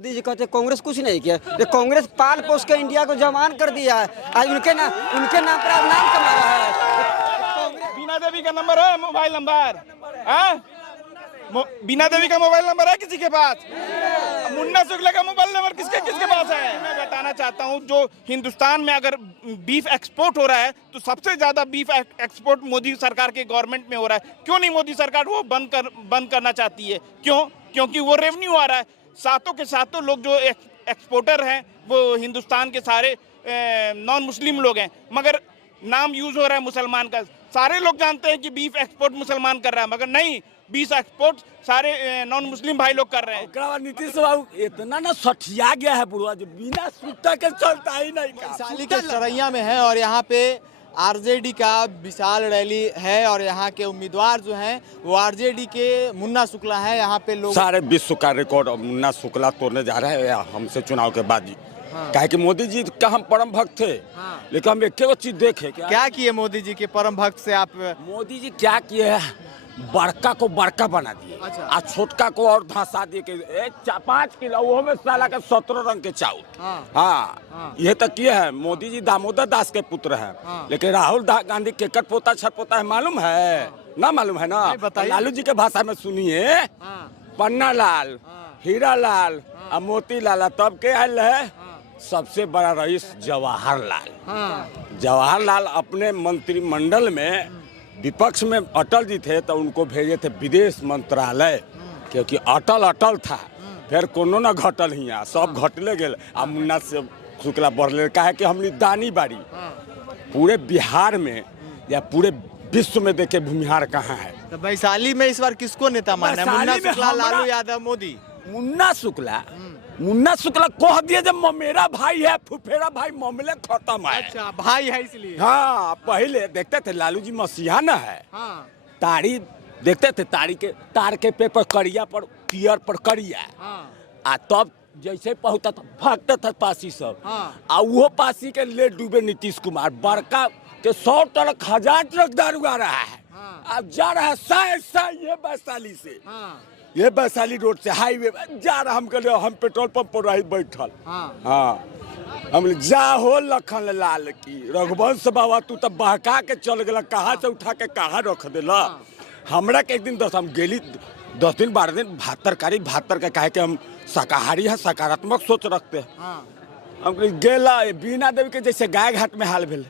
मोदी जी कहते कांग्रेस कुछ नहीं किया, ये कांग्रेस पाल पोस के इंडिया को जवान कर दिया है। आज उनके नाम पर अब नाम कमा रहा है। बीना देवी का नंबर है, मोबाइल नंबर है? बीना देवी का मोबाइल नंबर है किसी के पास? मुन्ना शुक्ला का मोबाइल नंबर किसके किसके पास है? मैं बताना चाहता हूं, जो हिंदुस्तान में अगर बीफ एक्सपोर्ट हो रहा है तो सबसे ज्यादा बीफ एक्सपोर्ट मोदी सरकार के गवर्नमेंट में हो रहा है। क्यों नहीं मोदी सरकार वो बंद करना चाहती है? क्यों? क्योंकि वो रेवेन्यू आ रहा है। सातों के सातों लोग जो एक्सपोर्टर हैं वो हिंदुस्तान के सारे नॉन मुस्लिम लोग हैं, मगर नाम यूज हो रहा है मुसलमान का। सारे लोग जानते हैं कि बीफ एक्सपोर्ट मुसलमान कर रहा है, मगर नहीं, बीफ एक्सपोर्ट सारे नॉन मुस्लिम भाई लोग कर रहे हैं। नीतीश बाबू इतना ना सठिया गया है बुढ़वा, जो बिना सुट्टा के चलता ही नहीं। वैशाली के सरैया में है और यहाँ पे आरजेडी का विशाल रैली है और यहाँ के उम्मीदवार जो हैं वो आरजेडी के मुन्ना शुक्ला है। यहाँ पे लोग सारे विश्व का रिकॉर्ड मुन्ना शुक्ला तोड़ने जा रहे हैं हमसे चुनाव के बाद जी। कहे कि मोदी जी का हम परम भक्त थे, लेकिन हम एक चीज देखे क्या किए मोदी जी के परम भक्त से आप? मोदी जी क्या किए है, बड़का को बड़का बना दिए। अच्छा। और छोटका को और धंसा दिए कि 5 किलो वो में साला के 17 रंग के चाउर। हाँ, ये तक किए है। मोदी जी दामोदर दास के पुत्र हैं, लेकिन राहुल गांधी केकर पोता छरपोता है मालूम है? ना मालूम है ना? लालू जी के भाषा में सुनिए, पन्ना लाल, हीरा लाल और मोती लाल, तब के आयल है सबसे बड़ा रईस जवाहरलाल। जवाहरलाल अपने मंत्रिमंडल में विपक्ष में अटल जी थे तो उनको भेजे थे विदेश मंत्रालय, क्योंकि अटल था। फिर कोनो न घटल हिया, सब घटले गए। आ मुन्ना से शुक्ला बढ़ले कहा कि हमने दानी बाड़ी पूरे बिहार में या पूरे विश्व में देखे भूमिहार कहाँ है। तो वैशाली में इस बार किसको नेता मानना है? मुन्ना शुक्ला, लालू यादव, मोदी? मुन्ना शुक्ला कह दिए जब मेरा भाई है, फुफेरा भाई, मामले खत्म है। अच्छा, भाई है इसलिए। हाँ, पहले देखते थे लालू जी मसीहा न है। ताड़ी देखते थे, तार के पेपर करिया पर पियर पर करिया। आ तब जैसे पहुंचा तो भागते थे पासी सब। आ वो पासी के ले डूबे नीतीश कुमार, बड़का के 100 ट्रक 1000 ट्रक दारू आ रहा है। अब जा रहा है ये वैशाली से, ये वैशाली रोड से हाईवे जा रहा। हम पेट्रोल पंप पर रही बैठल। हाँ, हम जा हो लखन लाल की रघुवंश बाबा, तू तब बहका के चल गला, कहाँ से उठा के कहाँ रख दिला। हमरा के एक दिन हम गेली 10 दिन 12 दिन भात तरकारी का कहे कि हम शाकाहारी है, सकारात्मक सोच रखते हैं। हम गेला बीना देवी के जैसे गाय घाट में हाल भेल,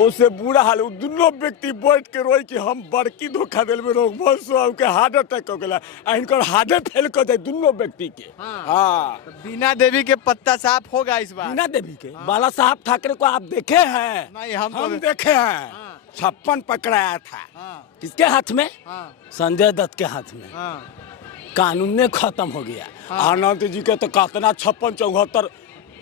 उससे बुरा हाल। दोनों व्यक्ति बैठ के रोई कि हम बड़की धोखा दिल में के हार्ट अटैक हो गया, इनकर हार्टे फेल कर जाए दोनों व्यक्ति के। हाँ, बीना देवी के पत्ता साफ होगा इस बार? बीना देवी के बाला साहब ठाकरे को आप देखे हैं? नहीं, हम देखे हैं। 56 पकड़ाया था। किसके हाथ में? संजय दत्त के हाथ में। कानून ने खत्म हो गया। आनंद जी के तो कितना 56-74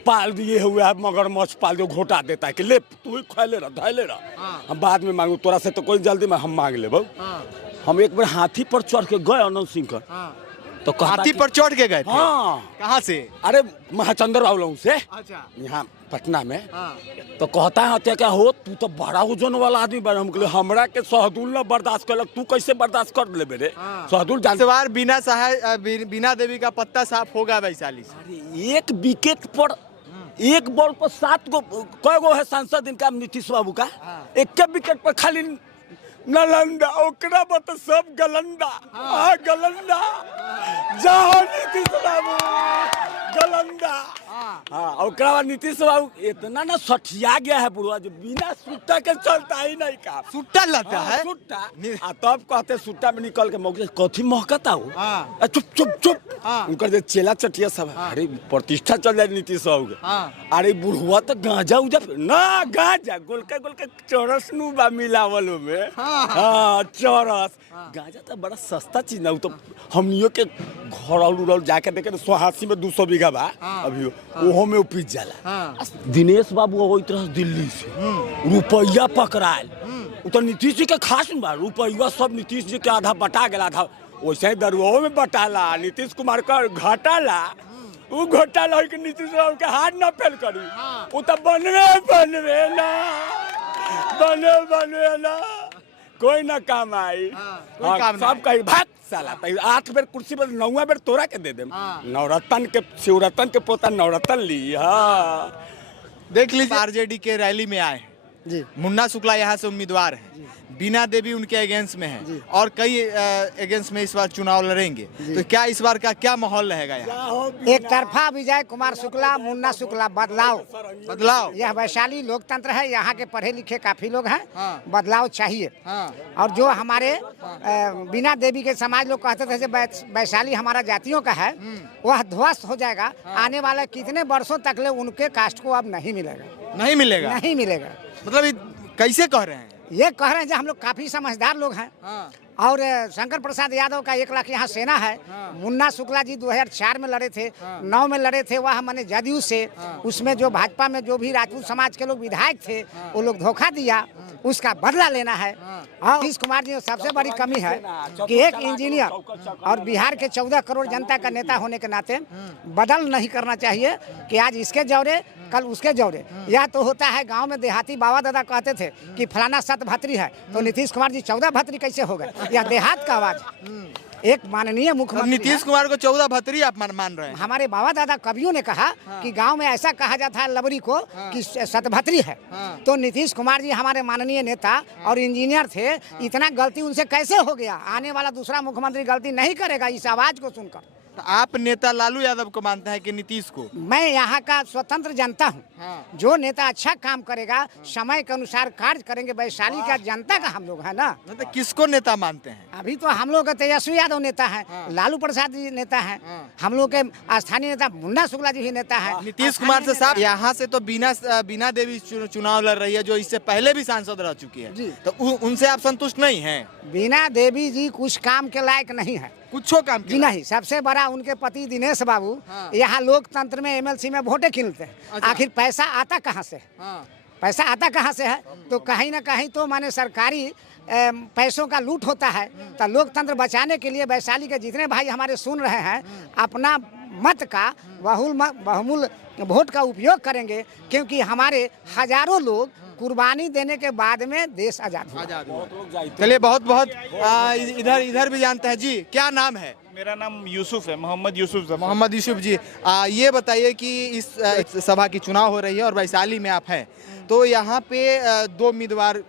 पाल दिए हुए है, मगरमच्छ पाल जो घोटा देता है कि ले तू ही खैले रह, धैले रह, हम बाद में मांगू, तोरा से तो कोई जल्दी में हम मांग ले। हम एक बार हाथी पर चढ़ के गए आनंद सिंह का, तो हाथी पर चढ़ के गए थे? हाँ। कहाँ से? अरे महाचंद्र राव से। अच्छा। यहाँ पटना में। तो कहता है क्या हो, तू तो बड़ा वजन वाला आदमी बना। हम कहले हमरा के शहदुल न बर्दाश्त कर, तू कैसे बर्दाश्त कर ले मेरे? शहदुल जान बार बीना देवी का पत्ता साफ होगा वैशाली से? अरे एक विकेट पर, एक बॉल पर 7 गो, कई गो है सांसद इनका नीतीश बाबू का, एक विकेट पर खाली नालंदा, ओकरा बत सब गलंदा। गलंदा जाओ नीतीश बाबू, गलंदा। हाँ, ओकरा बाद नीतीश बाबू इतना ना सठिया गया है बुढ़वा, जो बिना सुट्टा के चलता ही नहीं का। सुट्टा लगता है? सुट्टा। तब कहते सुट्टा में निकल के मौके कथी महकता हो। चुप उनका जो चेला चटिया सब, अरे प्रतिष्ठा चल जाए नीतीश बाबू के। अरे बुढ़वा तो गांजा उजा ना, गांजा गोलका चौरस नु बा मिलावल में। हाँ, चौरस गांजा तो बड़ा सस्ता चीज ना। तो हमनियों के घर जाके देखे 180 में 200 बीघा बा अभी, ओहो में उपज जाला। दिनेश बाबू वही तरह दिल्ली से रुपया पकड़ायल, तो नीतीश जी के खास बा। रुपया सब नीतीश जी के आधा बटा गया, आधा वैसे ही दरुओं में बटाला। नीतीश कुमार का घाटाला, वो घोटाला के नीतीश बाबू के हाथ न फेल करी, वो तो बनवे ना, कोई ना काम आई। सब कही भाग साला तो 8 बेर कुर्सी पर 9वां बेर तोरा के दे देम। नवरत्न के शिवरत्न के पोता नवरत्न ली। हाँ देख लीजिए आरजेडी के रैली में आए जी। मुन्ना शुक्ला यहाँ से उम्मीदवार हैं, बीना देवी उनके अगेंस्ट में हैं और कई अगेंस्ट में इस बार चुनाव लड़ेंगे, तो क्या इस बार का क्या माहौल रहेगा यहाँ? एक तरफा विजय कुमार शुक्ला, मुन्ना शुक्ला, बदलाव यह वैशाली लोकतंत्र है। यहाँ के पढ़े लिखे काफी लोग हैं, बदलाव चाहिए। और जो हमारे बीना देवी के समाज लोग कहते थे वैशाली हमारा जातियों का है, वह ध्वस्त हो जाएगा। आने वाले कितने वर्षों तक ले उनके कास्ट को अब नहीं मिलेगा। नहीं मिलेगा मतलब कैसे कह रहे हैं? ये कह रहे हैं जो हम लोग काफी समझदार लोग हैं। और शंकर प्रसाद यादव का 1 लाख यहाँ सेना है। मुन्ना शुक्ला जी 2004 में लड़े थे, 9 में लड़े थे, वह मैंने जदयू से। उसमें जो भाजपा में जो भी राजपूत समाज के लोग विधायक थे वो लोग धोखा दिया, उसका बदला लेना है। और नीतीश कुमार जी सबसे बड़ी कमी है कि एक इंजीनियर और बिहार के 14 करोड़ जनता का नेता होने के नाते बदल नहीं करना चाहिए कि आज इसके जौरे कल उसके जौरे। या तो होता है गांव में देहाती बाबा दादा कहते थे कि फलाना 7 भतरी है, तो नीतीश कुमार जी 14 भतरी कैसे हो गए? यह देहात का आवाज। एक माननीय मुख्यमंत्री नीतीश कुमार को 14 भतरी आप मान रहे हैं? हमारे बाबा दादा कवियों ने कहा कि गांव में ऐसा कहा जाता है लबरी को कि 7 भतरी है। तो नीतीश कुमार जी हमारे माननीय नेता और इंजीनियर थे, इतना गलती उनसे कैसे हो गया? आने वाला दूसरा मुख्यमंत्री गलती नहीं करेगा इस आवाज को सुनकर। तो आप नेता लालू यादव को मानते हैं कि नीतीश को? मैं यहाँ का स्वतंत्र जनता हूँ। जो नेता अच्छा काम करेगा, समय के अनुसार कार्य करेंगे, वैशाली का जनता का हम लोग है ना। तो किसको नेता मानते हैं? अभी तो हम लोग तेजस्वी यादव नेता है, लालू प्रसाद जी नेता है, हम लोग के स्थानीय नेता मुन्ना शुक्ला जी भी नेता है। नीतीश कुमार से साहब यहाँ से तो बीना देवी चुनाव लड़ रही है, जो इससे पहले भी सांसद रह चुकी है, तो उनसे आप संतुष्ट नहीं हैं? बीना देवी जी कुछ काम के लायक नहीं है, कुछ काम जी नहीं। सबसे बड़ा उनके पति दिनेश बाबू यहाँ लोकतंत्र में एमएलसी में वोटे कीनते हैं। आखिर पैसा आता कहाँ से? पैसा आता कहाँ से है? तो कहीं ना कहीं तो माने सरकारी पैसों का लूट होता है। तो लोकतंत्र बचाने के लिए वैशाली के जितने भाई हमारे सुन रहे हैं, अपना मत का बहुमूल्य वोट का उपयोग करेंगे, क्योंकि हमारे हजारों लोग कुर्बानी देने के बाद में देश आजाद हुआ। चलिए बहुत बहुत इधर भी जानते हैं जी, क्या नाम है? मेरा नाम यूसुफ है, मोहम्मद यूसुफ। मोहम्मद यूसुफ जी, ये बताइए कि इस सभा की चुनाव हो रही है और वैशाली में आप हैं, तो यहाँ पे 2 उम्मीदवार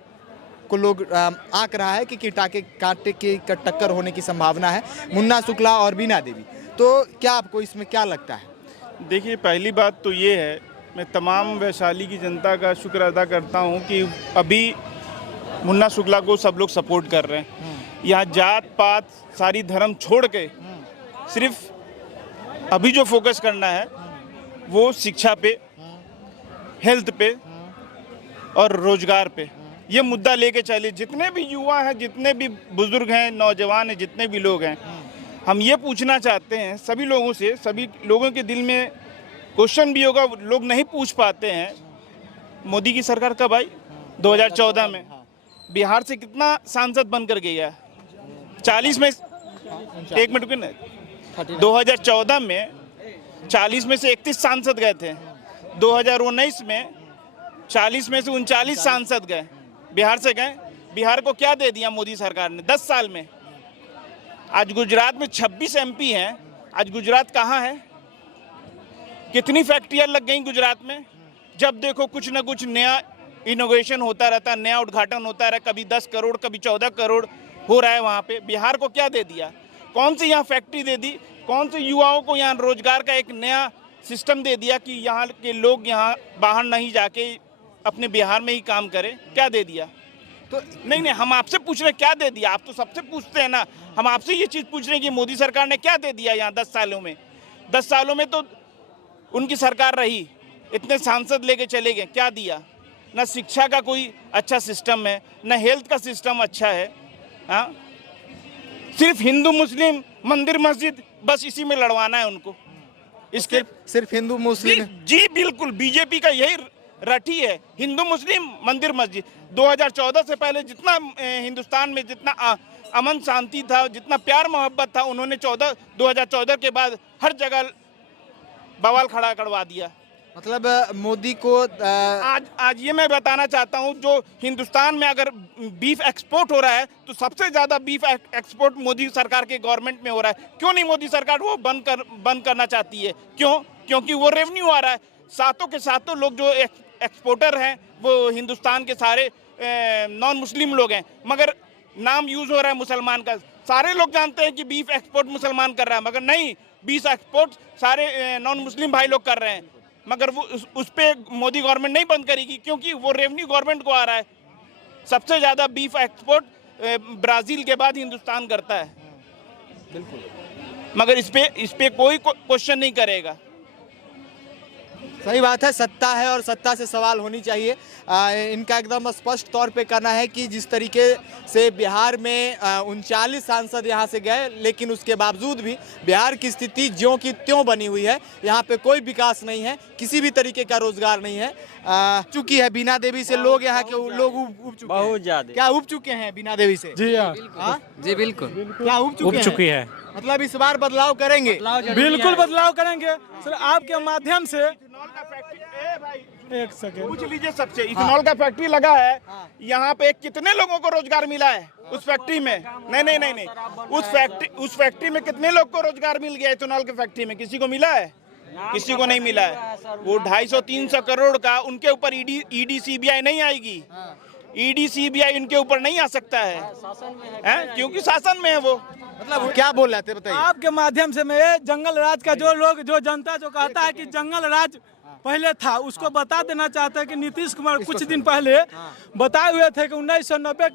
को लोग आंक रहा है कि कांटे की टक्कर होने की संभावना है, मुन्ना शुक्ला और बीना देवी। तो क्या आपको इसमें क्या लगता है? देखिए, पहली बात तो ये है, मैं तमाम वैशाली की जनता का शुक्र अदा करता हूं कि अभी मुन्ना शुक्ला को सब लोग सपोर्ट कर रहे हैं। यहाँ जात पात सारी धर्म छोड़ के सिर्फ अभी जो फोकस करना है वो शिक्षा पे, हेल्थ पे और रोजगार पे, ये मुद्दा लेके चले। जितने भी युवा हैं, जितने भी बुजुर्ग हैं, नौजवान हैं, जितने भी लोग हैं, हम ये पूछना चाहते हैं सभी लोगों से, सभी लोगों के दिल में क्वेश्चन भी होगा, लोग नहीं पूछ पाते हैं, मोदी की सरकार कब आई? 2014 में। बिहार से कितना सांसद बनकर गया? 40 में, एक मिनट रुकिए ना, 2014 में 40 में से 31 सांसद गए थे। 2019 में 40 में से 39 सांसद गए, बिहार से गए। बिहार को क्या दे दिया मोदी सरकार ने 10 साल में? आज गुजरात में 26 MP हैं। आज गुजरात कहाँ है? कितनी फैक्ट्रियां लग गई गुजरात में? जब देखो कुछ ना कुछ नया इनोवेशन होता रहता, नया उद्घाटन होता रहा, कभी 10 करोड़ कभी 14 करोड़ हो रहा है वहाँ पे। बिहार को क्या दे दिया? कौन सी यहाँ फैक्ट्री दे दी? कौन से युवाओं को यहाँ रोजगार का एक नया सिस्टम दे दिया कि यहाँ के लोग यहाँ बाहर नहीं जाके अपने बिहार में ही काम करें? क्या दे दिया? तो नहीं, हम आपसे पूछ रहे क्या दे दिया? आप तो सबसे पूछते हैं ना, हम आपसे ये चीज़ पूछ रहे हैं कि मोदी सरकार ने क्या दे दिया यहाँ 10 सालों में? 10 सालों में तो उनकी सरकार रही, इतने सांसद लेके चले गए, क्या दिया? ना शिक्षा का कोई अच्छा सिस्टम है, ना हेल्थ का सिस्टम अच्छा है। हाँ, सिर्फ हिंदू मुस्लिम, मंदिर मस्जिद, बस इसी में लड़वाना है उनको। इसके सिर्फ हिंदू मुस्लिम? जी बिल्कुल, बीजेपी का यही रटी है, हिंदू मुस्लिम मंदिर मस्जिद। 2014 से पहले जितना हिंदुस्तान में जितना अमन शांति था, जितना प्यार मोहब्बत था, उन्होंने 2014 के बाद हर जगह बवाल खड़ा करवा दिया। मतलब मोदी को आज ये मैं बताना चाहता हूँ, जो हिंदुस्तान में अगर बीफ एक्सपोर्ट हो रहा है तो सबसे ज्यादा बीफ एक्सपोर्ट मोदी सरकार के गवर्नमेंट में हो रहा है। क्यों नहीं मोदी सरकार वो बंद करना चाहती है? क्यों? क्योंकि वो रेवेन्यू आ रहा है। सातों के सातों लोग जो एक्सपोर्टर हैं वो हिंदुस्तान के सारे नॉन मुस्लिम लोग हैं, मगर नाम यूज हो रहा है मुसलमान का। सारे लोग जानते हैं कि बीफ एक्सपोर्ट मुसलमान कर रहा है, मगर नहीं, बीफ एक्सपोर्ट सारे नॉन मुस्लिम भाई लोग कर रहे हैं, मगर वो उस पे मोदी गवर्नमेंट नहीं बंद करेगी क्योंकि वो रेवेन्यू गवर्नमेंट को आ रहा है। सबसे ज़्यादा बीफ एक्सपोर्ट ब्राज़ील के बाद हिंदुस्तान करता है, मगर इस पे कोई क्वेश्चन नहीं करेगा। सही बात है, सत्ता है और सत्ता से सवाल होनी चाहिए। इनका एकदम स्पष्ट तौर पे करना है कि जिस तरीके से बिहार में 39 सांसद यहाँ से गए, लेकिन उसके बावजूद भी बिहार की स्थिति ज्यों की त्यों बनी हुई है। यहाँ पे कोई विकास नहीं है, किसी भी तरीके का रोजगार नहीं है। चुकी है बीना देवी से लोग, यहाँ के लोग उब चुके हैं। बहुत ज्यादा। क्या उब चुके हैं बीना देवी से? जी हाँ, जी बिल्कुल। क्या उब चुकी है? मतलब इस बार बदलाव करेंगे? बिल्कुल बदलाव करेंगे सर, आपके माध्यम से। एक सेकेंड पूछ लीजिए सबसे, इथेनॉल का फैक्ट्री लगा है यहाँ पे, कितने लोगों को रोजगार मिला है उस फैक्ट्री में? नहीं, उस फैक्ट्री में कितने लोग को रोजगार मिल गया? इथेनॉल के फैक्ट्री में किसी को मिला है? किसी को नहीं मिला है। वो 250-300 करोड़ का, उनके ऊपर ईडी सीबीआई नहीं आएगी। ईडी सीबीआई उनके ऊपर नहीं आ सकता है, क्योंकि शासन में है वो। मतलब क्या बोल रहे थे बताइए? आपके माध्यम से मैं जंगल राज का जो जनता जो कहता है कि जंगल राज पहले था, उसको बता देना चाहते हैं कि नीतीश कुमार कुछ दिन पहले बताए हुए थे कि 1990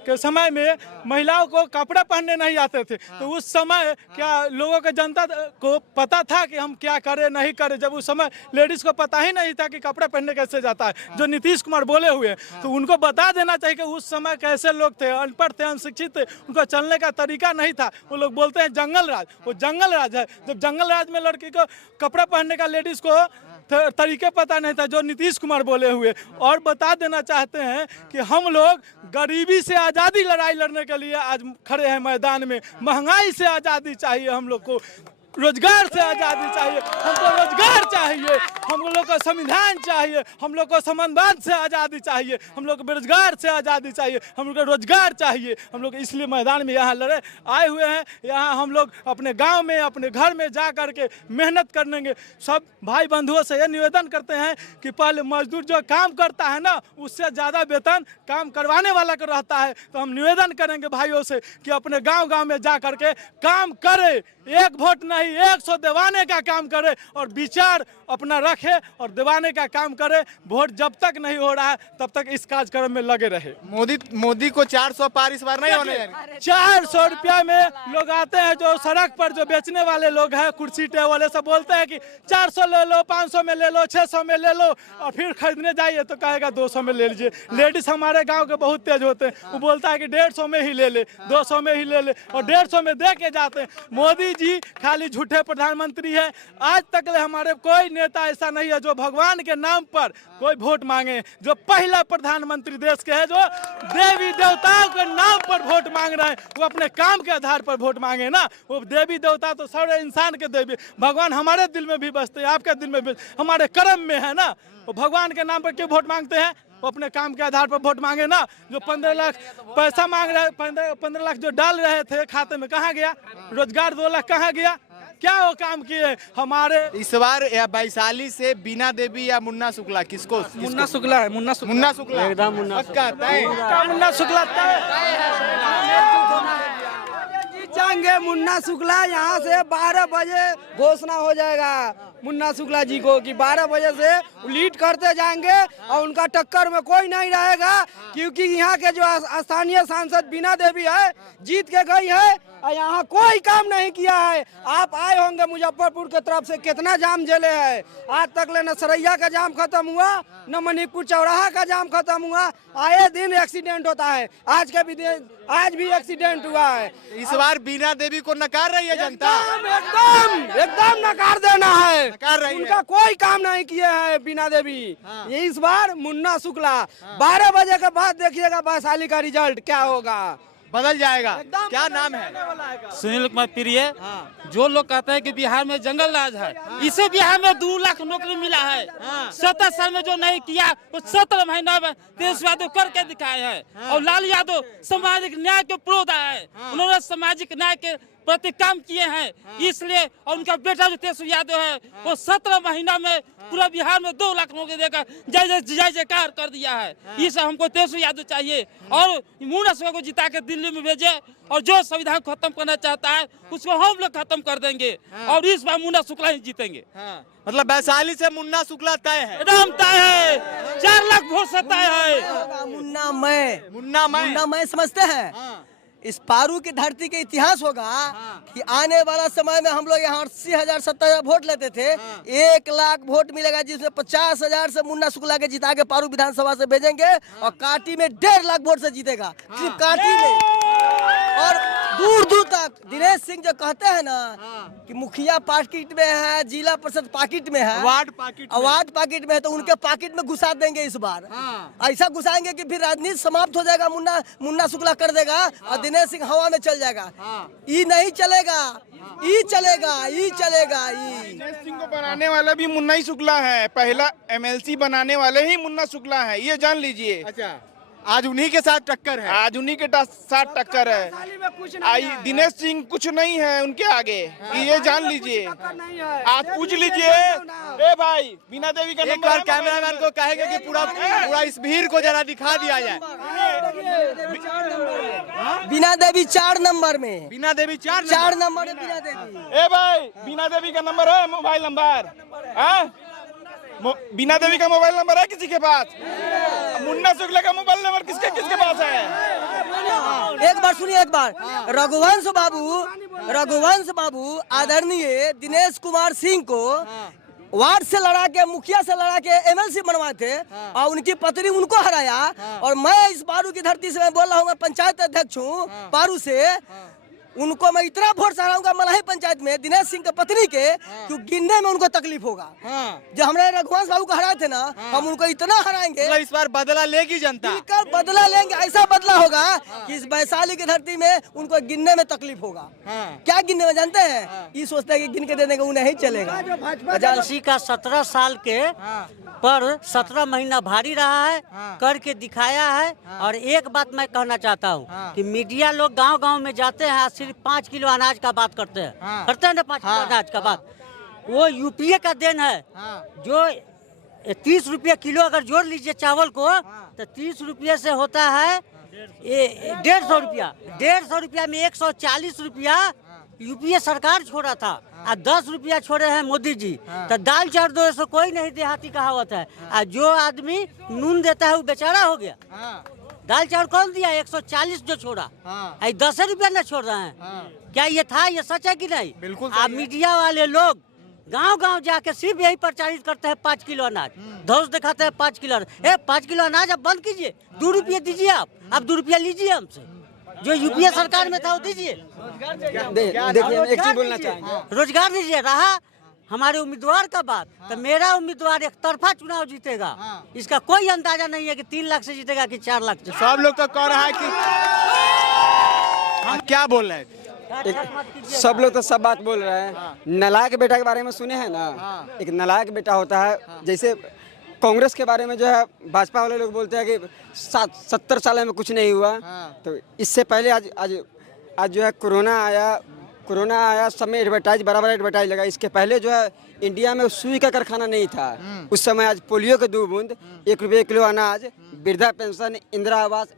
के समय में महिलाओं को कपड़े पहनने नहीं आते थे। तो उस समय क्या लोगों के जनता को पता था कि हम क्या करें नहीं करें? जब उस समय लेडीज को पता ही नहीं था कि कपड़े पहनने कैसे जाता है, जो नीतीश कुमार बोले हुए, तो उनको बता देना चाहिए कि उस समय कैसे लोग थे, अनपढ़ थे, अनशिक्षित थे, उनको चलने का तरीका नहीं था। वो लोग बोलते हैं जंगल राज, वो जंगल राज है। जब जंगल राज में लड़की को कपड़ा पहनने का लेडीज को तरीके पता नहीं था, जो नीतीश कुमार बोले हुए। और बता देना चाहते हैं कि हम लोग गरीबी से आज़ादी लड़ाई लड़ने के लिए आज खड़े हैं मैदान में। महंगाई से आज़ादी चाहिए हम लोग को, रोजगार से आज़ादी चाहिए हमको, रोजगार चाहिए हम लोग को, संविधान चाहिए हम लोग को, समानवाद से आज़ादी चाहिए हम लोग को, बेरोजगार से आज़ादी चाहिए हम लोग को, रोजगार चाहिए हम लोग। इसलिए मैदान में यहाँ लड़े आए हुए हैं। यहाँ हम लोग अपने गांव में, अपने घर में जा कर के मेहनत करेंगे। सब भाई बंधुओं से ये निवेदन करते हैं कि पहले मजदूर जो काम करता है ना, उससे ज़्यादा वेतन काम करवाने वाला को रहता है। तो हम निवेदन करेंगे भाइयों से कि अपने गाँव में जा कर के काम करे, एक वोट नहीं 100 दिवाने का काम करे और विचार अपना रखे और दिवाने का काम करे। वोट जब तक नहीं हो रहा है तब तक इस कार्यक्रम में लगे रहे। मोदी को 400 पार इस बार नहीं होने देंगे। 400 रुपया में लोग आते हैं, जो सड़क पर जो बेचने वाले लोग हैं, कुर्सी टेबल सब बोलते हैं कि 400 ले लो, 500 में ले लो, 600 में ले लो, और फिर खरीदने जाइए तो कहेगा 200 में ले लीजिए। लेडीज हमारे गाँव के बहुत तेज होते हैं, वो बोलता है कि 150 में ही ले ले, 200 में ही ले ले, और 150 में दे के जाते हैं। मोदी जी खाली झूठे प्रधानमंत्री है। आज तक हमारे कोई नेता ऐसा नहीं है जो भगवान के नाम पर कोई वोट मांगे। जो पहला प्रधानमंत्री देश के है जो देवी देवताओं के नाम पर वोट मांग रहे हैं, वो अपने काम के आधार पर वोट मांगे ना। वो देवी देवता तो सारे इंसान के देवी, भगवान हमारे दिल में भी बसते हैं, आपके दिल में भी, हमारे कर्म में है ना। वो भगवान के नाम पर क्यों वोट मांगते हैं? वो अपने काम के आधार पर वोट मांगे ना। जो 15 लाख पैसा मांग रहे, 15 लाख जो डाल रहे थे खाते में, कहाँ गया? रोजगार 2 लाख कहाँ गया? क्या वो काम किए हमारे? इस बार वैशाली से बीना देवी या मुन्ना शुक्ला, किसको? मुन्ना शुक्ला है। मुन्ना शुक्ला एकदम मुन्ना शुक्ला जीतेंगे मुन्ना शुक्ला। यहाँ से 12 बजे घोषणा हो जाएगा मुन्ना शुक्ला जी को कि 12 बजे से लीड करते जाएंगे और उनका टक्कर में कोई नहीं रहेगा, क्योंकि यहाँ के जो स्थानीय सांसद बीना देवी है जीत के गई है और यहाँ कोई काम नहीं किया है। आप आए होंगे मुजफ्फरपुर के तरफ से, कितना जाम झेले है। आज तक ले न सरैया का जाम खत्म हुआ, न मणिपुर चौराहा का जाम खत्म हुआ। आए दिन एक्सीडेंट होता है, आज भी एक्सीडेंट हुआ है। इस बार बीना देवी को नकार रही है जनता, एकदम नकार देना है। नकार रही है। उनका कोई काम नहीं किए हैं बीना देवी। ये इस बार मुन्ना शुक्ला 12 बजे के बाद देखिएगा वैशाली का रिजल्ट क्या होगा। बदल जाएगा। क्या नाम है? सुनील कुमार प्रिय। जो लोग कहते हैं कि बिहार में जंगल राज है, इसे बिहार में 2 लाख नौकरी मिला है। 17 साल में जो नहीं किया वो 17 महीना में तेजस्वी यादव करके दिखाए हैं। और लालू यादव सामाजिक न्याय के विरोध है, उन्होंने सामाजिक न्याय के प्रति काम किए हैं, इसलिए। और उनका बेटा जो तेजस्वी यादव है वो 17 महीना में पूरा बिहार में 2 लाख नौकरी देकर जय जयकार कर दिया है। इससे हमको तेजस्वी यादव चाहिए और मुन्ना सुगला को जिता के दिल्ली में भेजे, और जो संविधान खत्म करना चाहता है उसको हम लोग खत्म कर देंगे। और इस बार मुन्ना शुक्ला ही जीतेंगे। मतलब वैशाली से मुन्ना शुक्ला तय है? एकदम तय है, 4 लाख वोट से तय है। मुन्ना मैं समझते हैं इस पारू की धरती के इतिहास होगा कि आने वाला समय में हम लोग यहाँ 80,000 70,000 वोट लेते थे, 1 लाख वोट मिलेगा, जिसमें 50,000 से मुन्ना शुक्ला के जिता के पारू विधानसभा से भेजेंगे, और काटी में 1.5 लाख वोट से जीतेगा, सिर्फ काटी में। और दूर दूर तक दिनेश सिंह जो कहते हैं ना कि मुखिया पाकिट में है, जिला परिषद पाकिट में है, अवार्ड पाकिट में है, तो उनके पाकिट में घुसा देंगे इस बार। ऐसा घुसाएंगे कि फिर राजनीति समाप्त हो जाएगा, मुन्ना शुक्ला कर देगा और दिनेश सिंह हवा में चल जाएगा। ई नहीं चलेगा, ई चलेगा, ई चलेगा। दिनेश सिंह को बनाने वाला भी मुन्ना ही शुक्ला है, पहला MLC बनाने वाले ही मुन्ना शुक्ला है, ये जान लीजिए। अच्छा, आज उन्हीं के साथ टक्कर है? आज उन्हीं के साथ टक्कर है। दिनेश सिंह कुछ नहीं है उनके आगे, ये जान लीजिए। आज पूछ लीजिए। ए भाई, बीना देवी का एक बार कैमरामैन को कहेंगे कि पूरा इस भीड़ को जरा दिखा दिया जाए। बीना देवी 4 नंबर में, बीना देवी 4 नंबर में बीना देवी। ए भाई, बीना देवी का नंबर है, मोबाइल नंबर है? बीना देवी का मोबाइल नंबर है किसी के पास? मुन्ना शुक्ला का मोबाइल नंबर किसके पास है? एक बार सुनिए, एक बार रघुवंश बाबू आदरणीय दिनेश कुमार सिंह को वार्ड से लड़ा के, मुखिया से लड़ा के MLC बनवाए थे, और उनकी पत्नी उनको हराया। और मैं इस पारू की धरती से मैं बोल रहा हूँ, मैं पंचायत अध्यक्ष हूँ पारू से, उनको मैं इतना वोट से हराऊंगा मलाही पंचायत में दिनेश सिंह की पत्नी के, क्यों गिनने में उनको तकलीफ होगा। जो हमारे रघुवंश बाबू को हराए थे ना, हम उनको इतना हराएंगे, मतलब इस बार बदला लेगी जनता? बदला लेंगे, ऐसा बदला होगा कि इस वैशाली की धरती में उनको गिनने में तकलीफ होगा। क्या गिनने में जानते हैं? ये सोचते हैं कि गिन के दे देंगे, उन्हें ही चलेगा। किसी का 17 साल के पर 17 महीना भारी रहा है, करके दिखाया है। और एक बात मैं कहना चाहता हूँ कि मीडिया लोग गांव-गांव में जाते हैं, सिर्फ 5 किलो अनाज का बात करते हैं, करते हैं ना 5 किलो अनाज का बात, वो यूपीए का देन है। जो 30 रुपये किलो अगर जोड़ लीजिए चावल को, तो 30 रुपये से होता है 150 रुपया। 150 रुपया में 140 रुपया यूपीए सरकार छोड़ा था, और 10 रुपया छोड़े हैं मोदी जी। तो दाल चार दो ऐसा कोई नहीं, देहाती कहावत है। और जो आदमी नून देता है वो बेचारा हो गया। दाल चावल कौन दिया? 140 जो छोड़ा, 10 रुपया न छोड़ रहे हैं। क्या ये था? ये सच है कि नहीं? बिल्कुल। आप मीडिया वाले लोग गांव-गांव जाके सिर्फ यही प्रचारित करते हैं 5 किलो अनाज, धौस दिखाते हैं 5 किलो। 5 किलो अनाज आप बंद कीजिए, 2 रुपये दीजिए। आप 2 रुपया लीजिए हमसे, जो यूपीए सरकार में था वो दीजिए। देखिए, एक चीज बोलना चाहेंगे, रोजगार दीजिए। रहा हमारे उम्मीदवार का बात, तो मेरा उम्मीदवार एक तरफा चुनाव जीतेगा, इसका कोई अंदाजा नहीं है कि 3 लाख से जीतेगा कि 4 लाख से। सब लोग तो कह रहा है कि हम क्या बोल रहे हैं? सब लोग तो सब बात बोल रहे हैं। नालायक बेटा के बारे में सुने हैं ना? एक नालायक बेटा होता है, जैसे कांग्रेस के बारे में जो है भाजपा वाले लोग बोलते हैं कि 70 साल में कुछ नहीं हुआ। तो इससे पहले आज जो है कोरोना आया, सब में एडवर्टाइज, बड़ा एडवर्टाइज लगा। इसके पहले जो है इंडिया में सुई का कारखाना नहीं था उस समय। आज पोलियो के 2 बूंद, 1 रुपये किलो अनाज, वृद्धा पेंशन, इंदिरा आवास,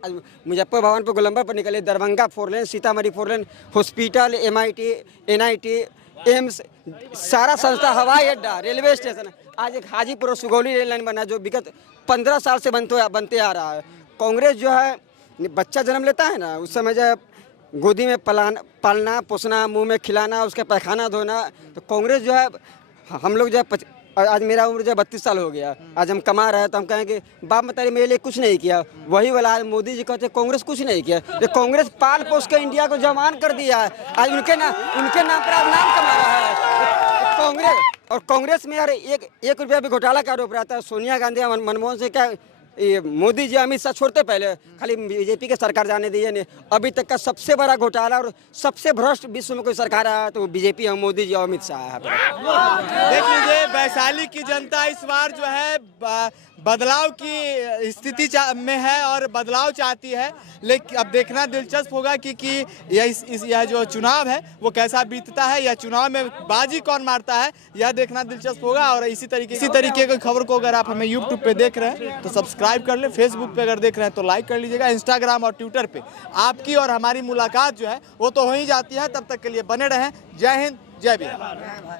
मुजफ्फर भवन पर गोलंबर पर निकले, दरभंगा 4 लेन, सीतामढ़ी 4 लेन, हॉस्पिटल, MIT, NIT, एम्स, सारा संस्था, हवाई अड्डा, रेलवे स्टेशन। आज एक हाजीपुर और सुगौली रेल लाइन बना जो विगत 15 साल से बनते आ रहा है। कांग्रेस जो है बच्चा जन्म लेता है ना, उस समय जो है गोदी में पालना पोसना, मुंह में खिलाना, उसका पैखाना धोना। तो कांग्रेस जो है, हम लोग जो है आज मेरा उम्र जो है 32 साल हो गया, आज हम कमा रहे हैं, तो हम कहेंगे बाप मतारी मेरे लिए कुछ नहीं किया। वही वाला आज मोदी जी कहते कांग्रेस कुछ नहीं किया। तो कांग्रेस पाल पोस के इंडिया को जवान कर दिया है। आज उनके नाम पर आप नाम कमा रहा है कांग्रेस। और कांग्रेस में यार 1 रुपया भी घोटाला का आरोप रहता है। सोनिया गांधी, मनमोहन सिंह क्या ये मोदी जी अमित शाह छोड़ते पहले खाली बीजेपी के सरकार जाने दिए नहीं, अभी तक का सबसे बड़ा घोटाला और सबसे भ्रष्ट विश्व में कोई सरकार आया तो बीजेपी है, मोदी जी और अमित शाह है। देख लीजिए वैशाली की जनता इस बार जो है बदलाव की स्थिति में है और बदलाव चाहती है, लेकिन अब देखना दिलचस्प होगा कि यह जो चुनाव है वो कैसा बीतता है, या चुनाव में बाजी कौन मारता है, यह देखना दिलचस्प होगा। और इसी तरीके की खबर को अगर आप हमें यूट्यूब पे देख रहे हैं तो सब्सक्राइब कर लें, फेसबुक पे अगर देख रहे हैं तो लाइक कर लीजिएगा, इंस्टाग्राम और ट्विटर पे आपकी और हमारी मुलाकात जो है वो तो हो ही जाती है। तब तक के लिए बने रहें। जय हिंद, जय बिहार।